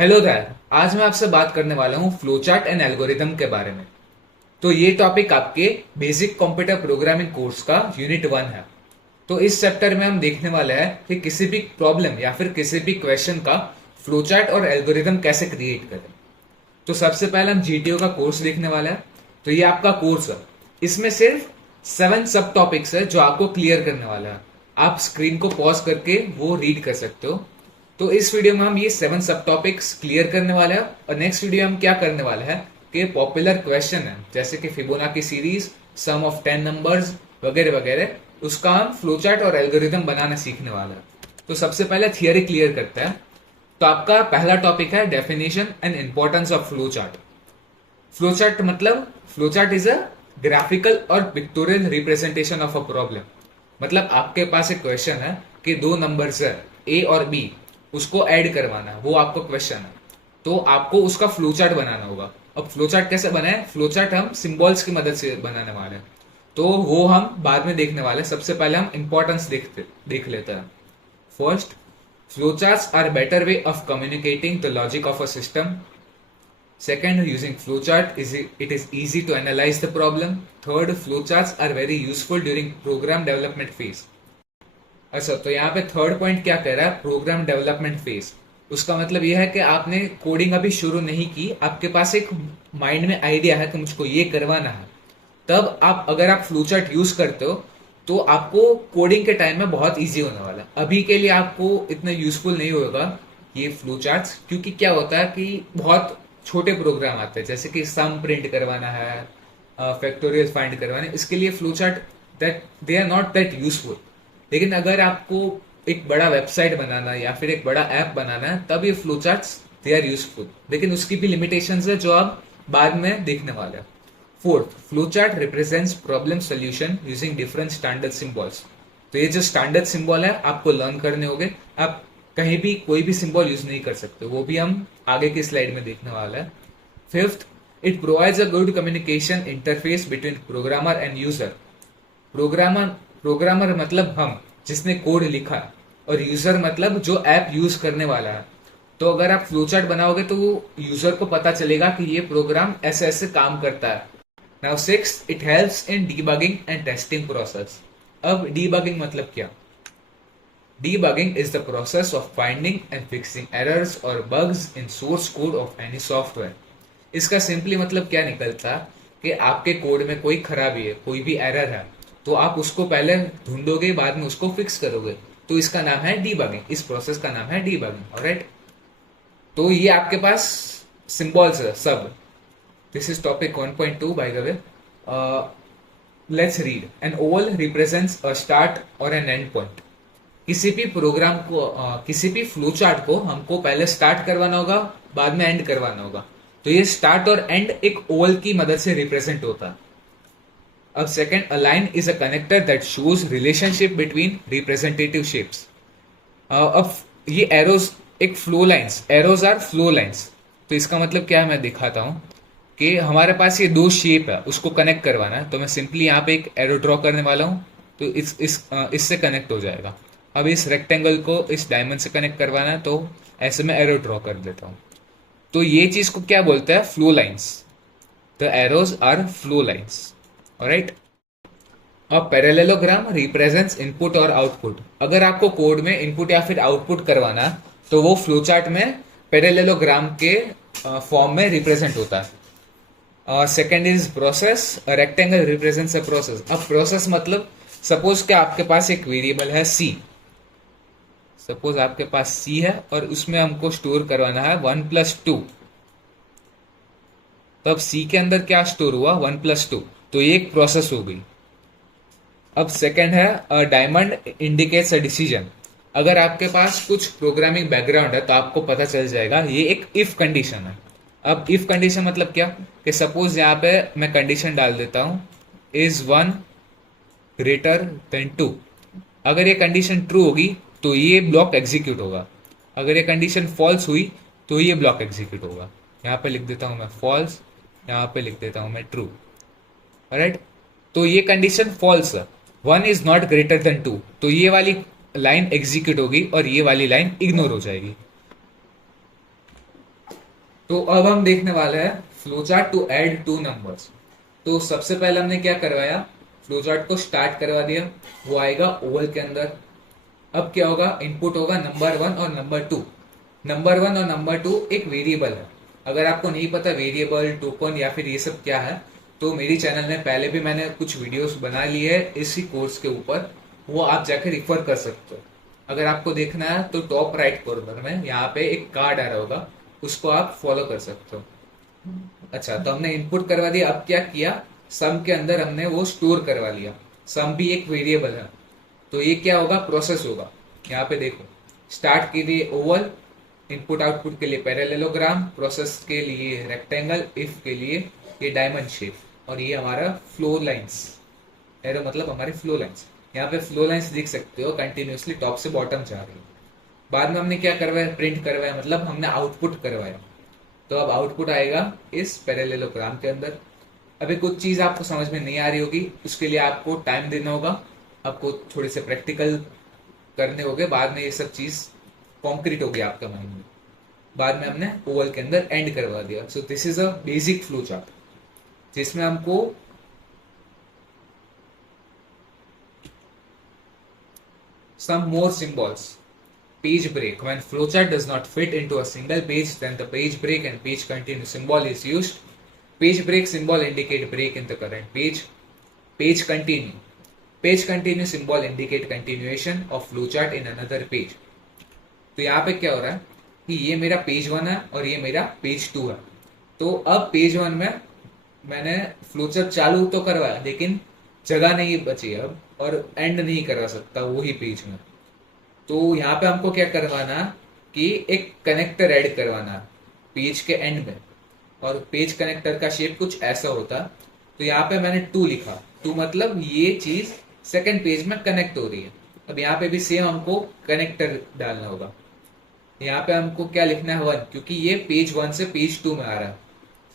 Hello there. आज मैं आपसे बात करने वाला हूँ फ्लोचार्ट एंड एल्गोरिदम के बारे में। तो ये टॉपिक आपके बेसिक कंप्यूटर प्रोग्रामिंग कोर्स का यूनिट 1 है। तो इस चैप्टर में हम देखने वाले हैं कि किसी भी प्रॉब्लम या फिर किसी भी क्वेश्चन का फ्लोचार्ट और एल्गोरिदम कैसे क्रिएट करें। तो सबसे पहले हम जीटीओ का कोर्स देखने वाले हैं। तो ये आपका कोर्स है। इसमें सिर्फ 7 सब टॉपिक्स है जो आपको क्लियर करने वाला है। आप स्क्रीन को पॉज करके वो रीड कर सकते हो। तो इस वीडियो में हम ये 7 सब टॉपिक्स क्लियर करने वाले हैं और नेक्स्ट वीडियो हम क्या करने वाले हैं कि पॉपुलर क्वेश्चन है जैसे कि Fibonacci series, sum of 10 numbers वगैरह वगैरह, उसका हम फ्लोचार्ट और एल्गोरिदम बनाना सीखने वाला है। तो सबसे पहले थियरी क्लियर करते हैं। तो आपका पहला टॉपिक है definition and importance of flow chart. Flow chart मतलब flow chart is a graphical और pictorial representation of a problem. मतलब आपके पास एक क्वेश्चन है कि दो नंबर्स है ए और बी, उसको ऐड करवाना है, वो आपको क्वेश्चन है। तो आपको उसका फ्लो चार्ट बनाना होगा। अब फ्लो चार्ट कैसे बनाए? फ्लो चार्ट हम सिंबल्स की मदद से बनाने वाले हैं। तो वो हम बाद में देखने वाले हैं। सबसे पहले हम इंपॉर्टेंस देख लेते हैं। First, flowcharts are a better way of communicating the logic of a system. Second, using flowchart it is easy to analyze the problem. Third, flowcharts are very useful during program development phase. अच्छा, तो यहाँ पे third point क्या कह रहा है? Program development phase. उसका मतलब यह है कि आपने कोडिंग अभी शुरू नहीं की, आपके पास एक माइंड में आइडिया है कि मुझको ये करवाना है। तब आप अगर आप फ्लोचार्ट यूज करते हो तो आपको कोडिंग के टाइम में बहुत इजी होने वाला है। अभी के लिए आपको इतना यूजफुल नहीं होगा ये फ्लोचार्ट्स, क्योंकि क्या होता है कि बहुत छोटे प्रोग्राम आते हैं जैसे कि सम प्रिंट करवाना है, फैक्टोरियल फाइंड करवाना है। इसके लिए flowchart that they are not that useful. लेकिन अगर आपको एक बड़ा वेबसाइट बनाना है या फिर एक बड़ा ऐप बनाना है तब ये फ्लोचार्ट्स दे आर यूजफुल। लेकिन उसकी भी लिमिटेशंस है जो आप बाद में देखने वाले हैं। Fourth, flowchart represents problem solution using different standard symbols. तो ये जो स्टैंडर्ड सिंबल है आपको लर्न करने होंगे। आप कहीं भी कोई भी सिंबल यूज नहीं कर सकते, वो भी हम आगे की स्लाइड में देखने वाला है। Fifth, it provides a good communication interface between programmer and user. Programmer programmer मतलब हम जिसने कोड लिखा, और यूजर मतलब जो ऐप यूज करने वाला है। तो अगर आप फ्लोचार्ट बनाओगे तो यूजर को पता चलेगा कि ये प्रोग्राम ऐसे ऐसे काम करता है। Now six, it helps in debugging and testing process. अब डीबगिंग मतलब क्या? Debugging is the process of finding and fixing errors or bugs in source code of any software. इसका सिंपली मतलब क्या निकलता कि आपके कोड में कोई खराबी है, कोई भी एरर है, तो आप उसको पहले ढूंढोगे, बाद में उसको फिक्स करोगे। तो इसका नाम है डीबगिंग। इस प्रोसेस का नाम है डीबगिंग। ऑलराइट, तो ये आपके पास सिंबल्स है सब। This is topic 1.2 by the way. Let's read. An oval represents a start और एन एंड पॉइंट। किसी भी प्रोग्राम को किसी भी फ्लो चार्ट को हमको पहले स्टार्ट करवाना होगा, बाद में एंड करवाना होगा। तो ये स्टार्ट और एंड एक ओवल की मदद से रिप्रेजेंट होता है। अब second, a line is a connector that shows relationship between representative shapes. अब ये एरोज एक flow lines, arrows are flow lines. तो इसका मतलब क्या है मैं दिखाता हूं कि हमारे पास ये दो शेप है, उसको कनेक्ट करवाना है। तो मैं सिंपली यहाँ पे एक एरो ड्रॉ करने वाला हूं, तो इससे कनेक्ट हो जाएगा। अब इस रेक्टेंगल को इस डायमंड से कनेक्ट करवाना है, तो ऐसे में एरो ड्रॉ कर देता हूं। तो ये चीज को क्या बोलते हैं? Flow lines. The arrows are flow lines. Alright, अब पैरेललोग्राम रिप्रेजेंट्स इनपुट और आउटपुट। अगर आपको कोड में इनपुट या फिर आउटपुट करवाना है तो वो फ्लोचार्ट में पैरेललोग्राम के फॉर्म में रिप्रेजेंट होता है। Second is process. Rectangle represents a process. अब प्रोसेस मतलब सपोज कि आपके पास एक वेरिएबल है सी। सपोज आपके पास सी है और उसमें हमको स्टोर करवाना है 1+2। तो अब सी के अंदर क्या स्टोर हुआ? 1+2। तो ये एक प्रोसेस हो गई। अब सेकंड है डायमंड इंडिकेट्स अ डिसीजन। अगर आपके पास कुछ प्रोग्रामिंग बैकग्राउंड है तो आपको पता चल जाएगा ये एक इफ कंडीशन है। अब इफ कंडीशन मतलब क्या कि सपोज यहाँ पे मैं कंडीशन डाल देता हूं इज 1 ग्रेटर देन 2। अगर ये कंडीशन ट्रू होगी तो ये ब्लॉक एग्जीक्यूट होगा। अगर ये कंडीशन फॉल्स हुई तो ये ब्लॉक एग्जीक्यूट होगा। यहाँ पे लिख देता हूं मैं फॉल्स, यहाँ पे लिख देता हूं मैं ट्रू। राइट, तो ये कंडीशन फॉल्स है, 1 इज नॉट ग्रेटर देन 2। तो ये वाली लाइन एग्जीक्यूट होगी और ये वाली लाइन इग्नोर हो जाएगी। तो अब हम देखने वाले हैं flow chart to add two numbers. तो सबसे पहले हमने क्या करवाया, फ्लो चार्ट को स्टार्ट करवा दिया, वो आएगा ओवल के अंदर। अब क्या होगा, इनपुट होगा नंबर 1 और नंबर 2। नंबर 1 और नंबर 2 एक वेरिएबल है। अगर आपको नहीं पता वेरिएबल, टोकन या फिर ये सब क्या है, तो मेरी चैनल में पहले भी मैंने कुछ वीडियोस बना ली है इसी कोर्स के ऊपर, वो आप जाकर रिफर कर सकते हो। अगर आपको देखना है तो टॉप राइट कॉर्नर में यहाँ पे एक कार्ड आ रहा होगा, उसको आप फॉलो कर सकते हो। अच्छा, तो हमने इनपुट करवा दिया। अब क्या किया, सम के अंदर हमने वो स्टोर करवा लिया। सम भी एक वेरिएबल है, तो ये क्या होगा, प्रोसेस होगा। यहाँ पे देखो, स्टार्ट के लिए ओवल, इनपुट आउटपुट के लिए पैरेललोग्राम, प्रोसेस के लिए रेक्टेंगल, इफ के लिए ये डायमंड शेप, और ये हमारा फ्लो लाइंस। एरो मतलब हमारी फ्लो लाइंस। यहाँ पे फ्लो लाइंस देख सकते हो कंटिन्यूसली टॉप से बॉटम जा रही है। बाद में हमने क्या करवाया, प्रिंट करवाया, मतलब हमने आउटपुट करवाया। तो अब आउटपुट आएगा इस पैरेललोग्राम के अंदर। अभी कुछ चीज आपको समझ में नहीं आ रही होगी, उसके लिए आपको टाइम देना होगा, आपको थोड़े से प्रैक्टिकल करने होंगे, बाद में ये सब चीज कॉन्क्रीट होगी आपका माइंड में। बाद में हमने ओवल के अंदर एंड करवा दिया। सो this is a basic flow chart, जिसमें हमको some more symbols. Page break. When flowchart does not fit into a single page, then the page break and page continue symbol is used. Page break symbol indicate break in the current page. Page continue. Page continue symbol indicate continuation of flowchart in another page. तो यहाँ पे क्या हो रहा है कि ये मेरा पेज 1 है और ये मेरा पेज 2 है। तो अब पेज 1 में मैंने फ्लोचार्ट चालू तो करवाया, लेकिन जगह नहीं बची अब, और एंड नहीं करवा सकता वही पेज में। तो यहाँ पे हमको क्या करवाना कि एक कनेक्टर ऐड करवाना पेज के एंड में, और पेज कनेक्टर का शेप कुछ ऐसा होता। तो यहाँ पे मैंने 2 लिखा, 2 मतलब ये चीज सेकंड पेज में कनेक्ट हो रही है। अब यहाँ पे भी सेम हमको कनेक्टर डालना होगा। यहाँ पे हमको क्या लिखना है, 1, क्योंकि ये पेज 1 से पेज 2 में आ रहा है।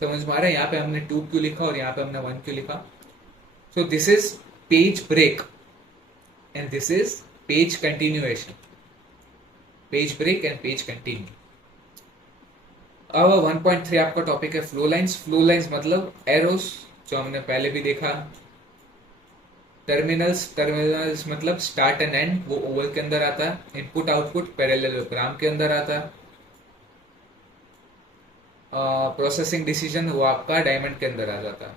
समझ में आ रहा है, यहाँ पे हमने 2 क्यों लिखा और यहाँ पे हमने 1 क्यों लिखा। So this is page break and this is page continuation. Page break and page continue. अब 1.3 आपका टॉपिक है फ्लो लाइंस। फ्लो लाइंस मतलब एरोस, जो हमने पहले भी देखा। टर्मिनल्स, टर्मिनल्स मतलब स्टार्ट एंड एंड, वो ओवल के अंदर आता है। इनपुट आउटपुट पैरेललोग्राम के अंदर आता है। प्रोसेसिंग डिसीजन वो आपका डायमंड के अंदर आ जाता है।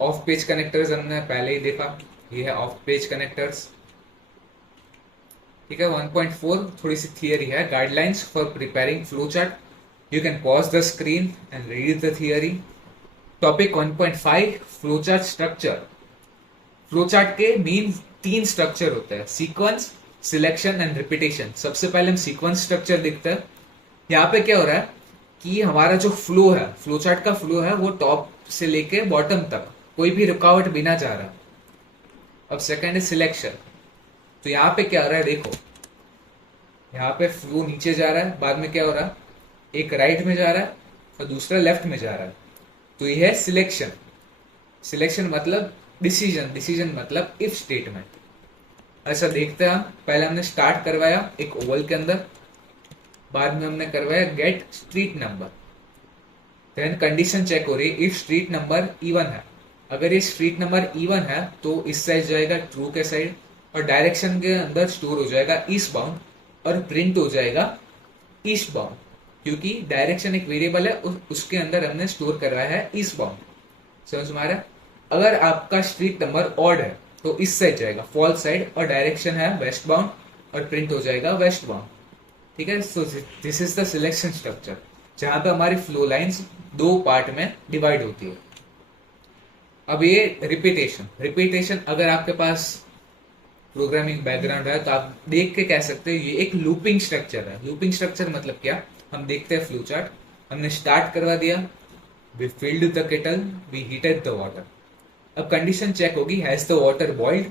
ऑफ पेज कनेक्टर्स हमने पहले ही देखा, ये है ऑफ पेज कनेक्टर्स। ठीक है। 1.4 थोड़ी सी थियरी है, guidelines for preparing flow chart. You can pause the screen and read the theory. Topic 1.5 flow chart structure. Flow chart के मेन 3 स्ट्रक्चर होते हैं, सीक्वेंस, सिलेक्शन एंड रिपीटेशन। सबसे पहले हम सीक्वेंस स्ट्रक्चर देखते हैं। यहाँ पे क्या हो रहा है कि हमारा जो फ्लो है, फ्लो चार्ट का फ्लो है, वो टॉप से लेके बॉटम तक कोई भी रुकावट बिना जा रहा। अब सेकंड है सिलेक्शन। तो यहाँ पे क्या हो रहा है, देखो यहाँ पे फ्लो नीचे जा रहा है, बाद में क्या हो रहा है, एक राइट में जा रहा है और दूसरा लेफ्ट में जा रहा है। तो यह है सिलेक्शन। सिलेक्शन मतलब डिसीजन, डिसीजन मतलब इफ स्टेटमेंट। ऐसा देखते हैं, पहले हमने स्टार्ट करवाया एक ओवल के अंदर, बाद में हमने करवाया get street number. Then condition check हो रही है इफ स्ट्रीट नंबर इवन है। अगर ये स्ट्रीट नंबर इवन है तो इस साइड जाएगा ट्रू के साइड, और डायरेक्शन के अंदर स्टोर हो जाएगा ईस्ट बाउंड, और प्रिंट हो जाएगा ईस्ट बाउंड, क्योंकि डायरेक्शन एक वेरिएबल है, उसके अंदर हमने स्टोर करवाया है ईस्ट बाउंड। समझ में आ रहा है। अगर आपका स्ट्रीट नंबर ऑड है तो इस साइड जाएगा फॉल्स साइड, और डायरेक्शन है वेस्ट बाउंड, और प्रिंट हो जाएगा वेस्ट बाउंड। ठीक है। सो this is the selection structure, जहां पे हमारी फ्लो लाइंस 2 पार्ट में डिवाइड होती है। अब ये रिपीटेशन। रिपीटेशन अगर आपके पास प्रोग्रामिंग बैकग्राउंड है तो आप देख के कह सकते हो ये एक लूपिंग स्ट्रक्चर है। लूपिंग स्ट्रक्चर मतलब क्या, हम देखते हैं फ्लो चार्ट। हमने स्टार्ट करवा दिया, we filled the kettle, we heated the water. अब कंडीशन चेक होगी, हैज द वाटर बॉइल्ड।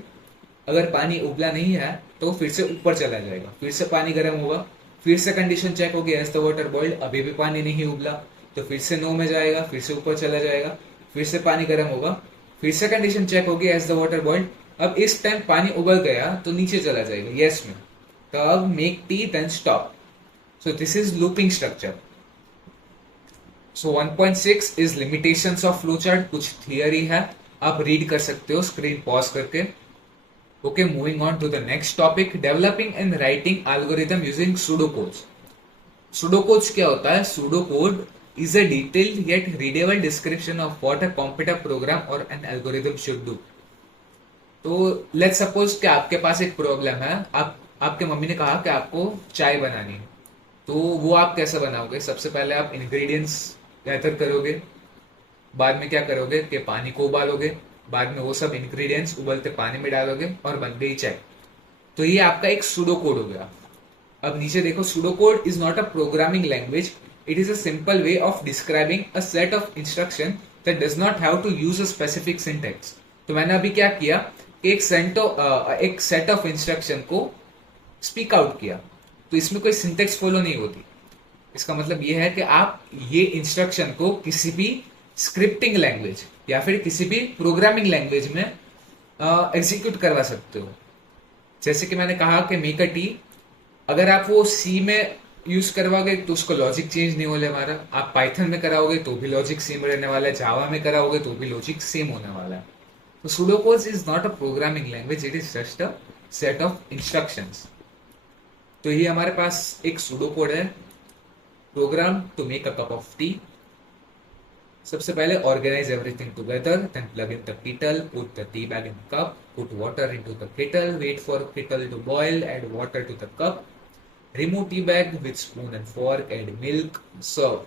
अगर पानी उबला नहीं है तो फिर से ऊपर चला जाएगा, फिर से पानी गर्म होगा, फिर से कंडीशन चेक होगी, हैज द वाटर बॉइल्ड। अभी भी पानी नहीं उबला तो फिर से नो में जाएगा, फिर से ऊपर चला जाएगा, फिर से पानी गर्म होगा, फिर से कंडीशन चेक होगी, हैज द वाटर बॉइल्ड। अब इस टाइम पानी उबल गया तो नीचे चला जाएगा यस में। तो अब make tea then stop. So this is looping structure. So 1.6 is limitations of flow chart, कुछ थियरी है, आप रीड कर सकते हो स्क्रीन पॉज करके। Okay, moving on to the next topic, developing and writing algorithm using pseudocodes. Pseudocodes क्या होता है? Pseudocode is a detailed yet readable description of what a computer program or an algorithm should do. तो let's suppose कि आपके पास एक problem है, आपके mummy ने कहा कि आपको चाय बनानी है, तो वो आप कैसे बनाओगे? सबसे पहले आप इंग्रेडिएंट्स गैदर करोगे, बाद में क्या करोगे कि पानी को उबालोगे, बाद में वो सब इंग्रेडिएंट्स उबलते पानी में डालोगे और बन गई चाय। तो ये आपका एक सूडोकोड हो गया। अब नीचे देखो, pseudocode is not a programming language, it is a simple way of describing a set of instruction that does not have to use a specific syntax. तो मैंने अभी क्या किया कि एक सेट ऑफ इंस्ट्रक्शन को स्पीक आउट किया, तो इसमें कोई सिंटेक्स फॉलो नहीं होती। इसका मतलब यह है कि आप ये इंस्ट्रक्शन को किसी भी स्क्रिप्टिंग लैंग्वेज या फिर किसी भी प्रोग्रामिंग लैंग्वेज में एग्जीक्यूट करवा सकते हो। जैसे कि मैंने कहा कि मेक अ टी, अगर आप वो सी में यूज करवाओगे तो उसको लॉजिक चेंज नहीं होने वाला, आप पाइथन में कराओगे तो भी लॉजिक सेम रहने वाला है, जावा में कराओगे तो भी लॉजिक सेम होने वाला है। तो pseudocodes is not a programming language, it is just a set of instructions. तो ये हमारे पास एक सूडोकोड है, program to make a cup of tea. सबसे पहले organise everything together, then plug in the kettle, put the tea bag in cup, put water into the kettle, wait for kettle to boil, add water to the cup, remove tea bag with spoon and fork, add milk, serve.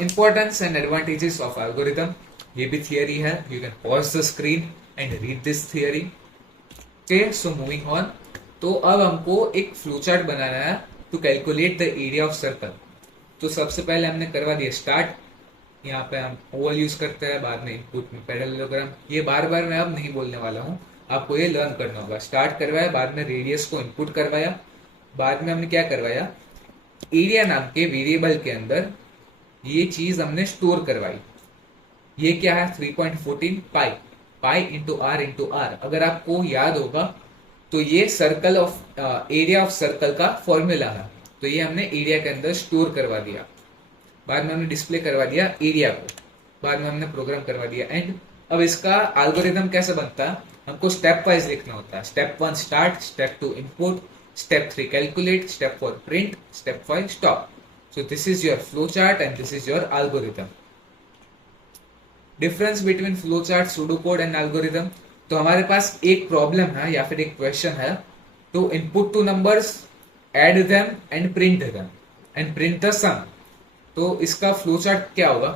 Importance and advantages of algorithm, ये भी theory है, you can pause the screen and read this theory. Okay, so moving on, तो अब हमको एक flowchart बनाना है to calculate the area of circle। तो सबसे पहले हमने करवा दिया स्टार्ट, यहाँ पे हम ओवल यूज करते हैं, बाद में इनपुट में पैरेललोग्राम। ये बार बार मैं अब नहीं बोलने वाला हूँ, आपको ये लर्न करना होगा। स्टार्ट करवाया, बाद में रेडियस को इनपुट करवाया, बाद में हमने क्या करवाया, एरिया नाम के वेरिएबल के अंदर ये चीज हमने स्टोर करवाई। ये क्या है? 3.14 पाई, पाई इंटू आर। अगर आपको याद होगा तो ये circle of area of circle का फॉर्मूला है, तो ये हमने एरिया के अंदर स्टोर करवा दिया। बाद में हमने डिस्प्ले करवा दिया एरिया को, बाद में हमने प्रोग्राम करवा दिया एंड। अब इसका एल्गोरिथम कैसे बनता है? हमको स्टेप वाइज लिखना होता है। Step 1 start, step 2 input, step 3 calculate, step 4 print, step 5 stop. So this is your flow chart and this is your algorithm. Difference between flow chart, pseudocode and algorithm. तो हमारे पास एक प्रॉब्लम है या फिर एक क्वेश्चन है, तो input 2 numbers, add them and print them and print the sum. तो इसका फ्लो चार्ट क्या होगा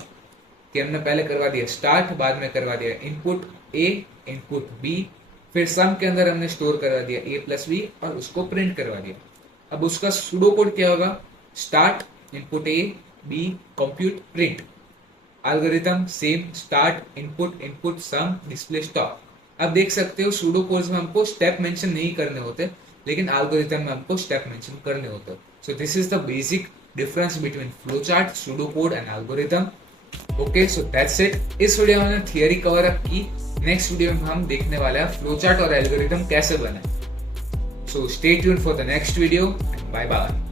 कि हमने पहले करवा दिया स्टार्ट, बाद में करवा दिया इनपुट ए, इनपुट बी, फिर सम के अंदर हमने स्टोर करवा दिया ए प्लस बी और उसको प्रिंट करवा दिया। अब उसका सूडो कोड क्या होगा? Start, input A, B, compute, print. Algorithm same, start, input, input, sum, display, stop. अब देख सकते हो सूडो कोड्स में हमको स्टेप मेंशन नहीं करने होते, लेकिन एल्गोरिथम में हमको स्टेप मेंशन करने होते। सो this is the basic difference between flow chart, pseudo code and algorithm. Okay, so that's it. इस वीडियो में हमने थियरी कवर अप की। नेक्स्ट वीडियो में हम देखने वाले हैं फ्लो चार्ट और एल्गोरिथम कैसे बने। So stay tuned for the next video, bye bye.